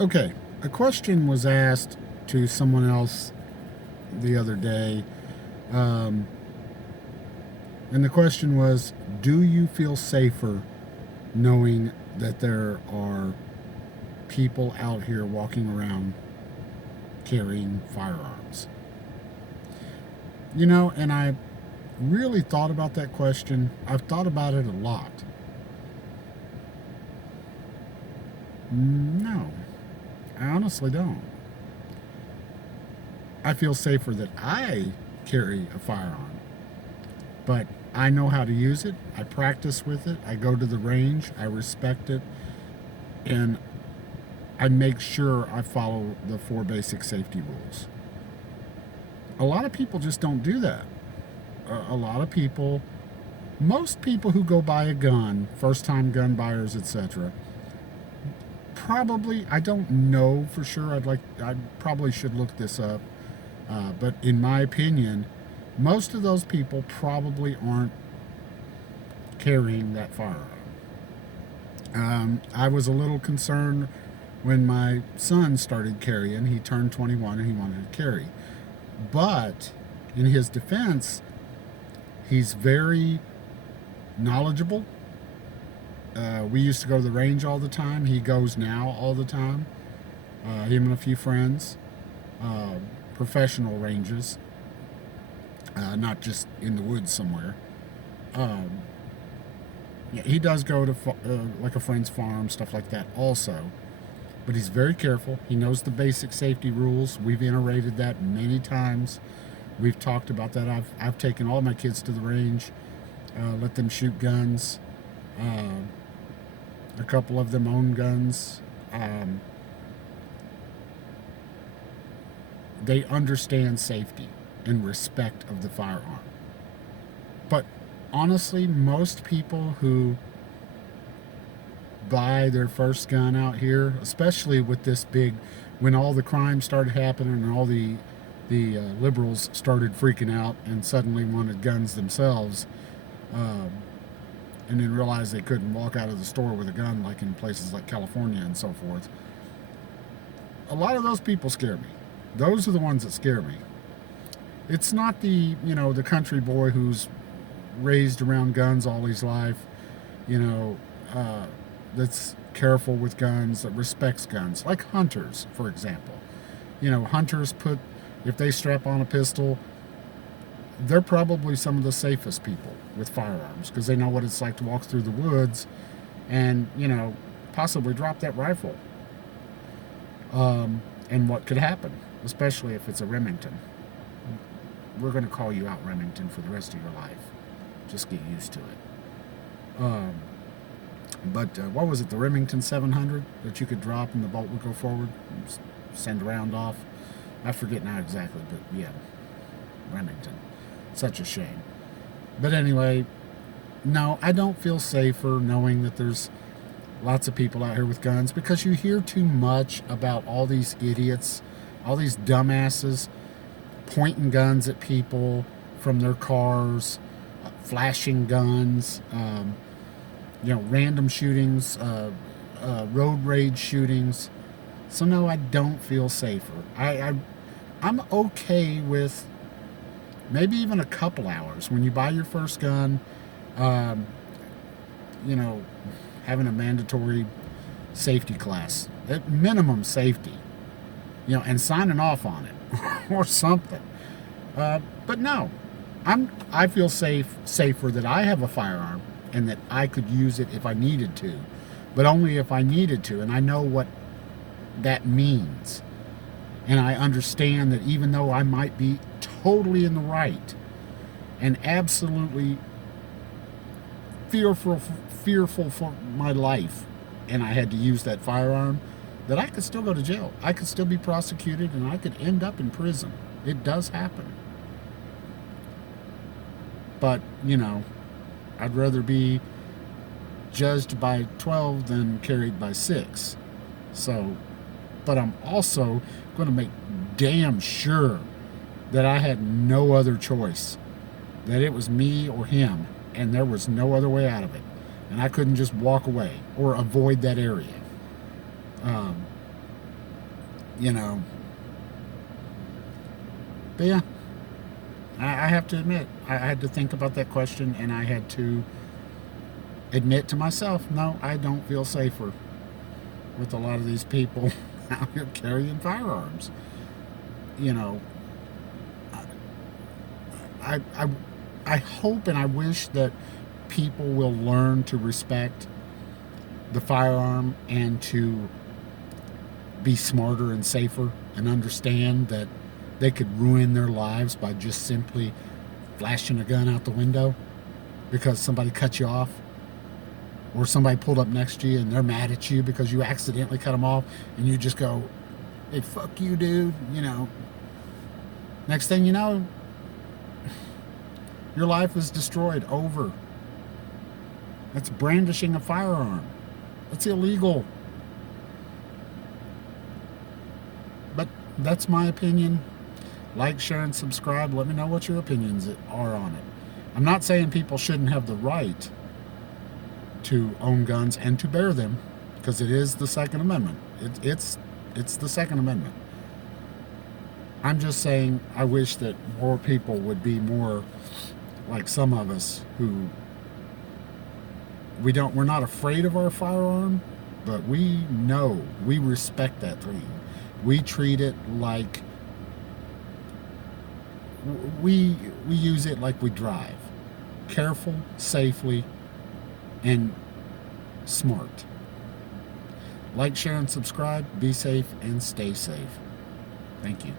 Okay, a question was asked to someone else the other day, um, and the question was, do you feel safer knowing that there are people out here walking around carrying firearms? And I really thought about that question. I've thought about it a lot. No, I honestly don't. I feel safer that I carry a firearm, but I know how to use it. I practice with it. I go to the range. I respect it. And I make sure I follow the four basic safety rules. A lot of people just don't do that. A lot of people, most people who go buy a gun, first time gun buyers, etc., probably, I don't know for sure. I probably should look this up. But in my opinion, most of those people probably aren't carrying that firearm. I was a little concerned when my son started carrying. He turned 21 and he wanted to carry. But in his defense, he's very knowledgeable. We used to go to the range all the time. He goes now all the time. Him and a few friends, uh, professional ranges, not just in the woods somewhere. Um, yeah, he does go to like a friend's farm, stuff like that also. But he's very careful. He knows the basic safety rules. We've iterated that many times. We've talked about that. I've taken all my kids to the range, let them shoot guns. Uh, a couple of them own guns. Um, they understand safety and respect of the firearm. But honestly, most people who buy their first gun out here, especially with this big, when all the crime started happening and all the liberals started freaking out and suddenly wanted guns themselves, um, and then realized they couldn't walk out of the store with a gun like in places like California and so forth. A lot of those people scare me. Those are the ones that scare me. It's not the country boy who's raised around guns all his life, you know, uh, that's careful with guns, that respects guns, like hunters, for example. Hunters if they strap on a pistol, they're probably some of the safest people with firearms because they know what it's like to walk through the woods and, possibly drop that rifle. And what could happen, especially if it's a Remington. We're going to call you out, Remington, for the rest of your life. Just get used to it. But what was it, the Remington 700 that you could drop and the bolt would go forward, send a round off? I forget now exactly, but yeah, Remington. Such a shame. But anyway, no, I don't feel safer knowing that there's lots of people out here with guns because you hear too much about all these idiots, all these dumbasses pointing guns at people from their cars, flashing guns, random shootings, road rage shootings. So no, I don't feel safer. I'm okay with maybe even a couple hours when you buy your first gun. Um, you know, having a mandatory safety class, at minimum safety, and signing off on it or something. But no, I feel safer that I have a firearm and that I could use it if I needed to, but only if I needed to, and I know what that means. And I understand that even though I might be totally in the right and absolutely fearful for my life, and I had to use that firearm, that I could still go to jail. I could still be prosecuted, and I could end up in prison. It does happen. But, I'd rather be judged by 12 than carried by 6. So, but I'm also going to make damn sure that I had no other choice, that it was me or him, and there was no other way out of it. And I couldn't just walk away or avoid that area. Um, you know. But yeah, I have to admit, I had to think about that question, and I had to admit to myself, no, I don't feel safer with a lot of these people out here carrying firearms. You know, I, I, I hope and I wish that people will learn to respect the firearm and to be smarter and safer and understand that they could ruin their lives by just simply flashing a gun out the window because somebody cut you off, or somebody pulled up next to you and they're mad at you because you accidentally cut them off, and you just go, hey, fuck you, dude. You know, next thing you know, your life is destroyed. Over. That's brandishing a firearm. That's illegal. But that's my opinion. Like, share, and subscribe. Let me know what your opinions are on it. I'm not saying people shouldn't have the right to own guns and to bear them, because it is the Second Amendment. It's the Second Amendment. I'm just saying I wish that more people would be more like some of us who we're not afraid of our firearm, but we know, we respect that thing. We treat it like we use it like we drive. Careful, safely, and smart. Like, share, and subscribe. Be safe and stay safe. Thank you.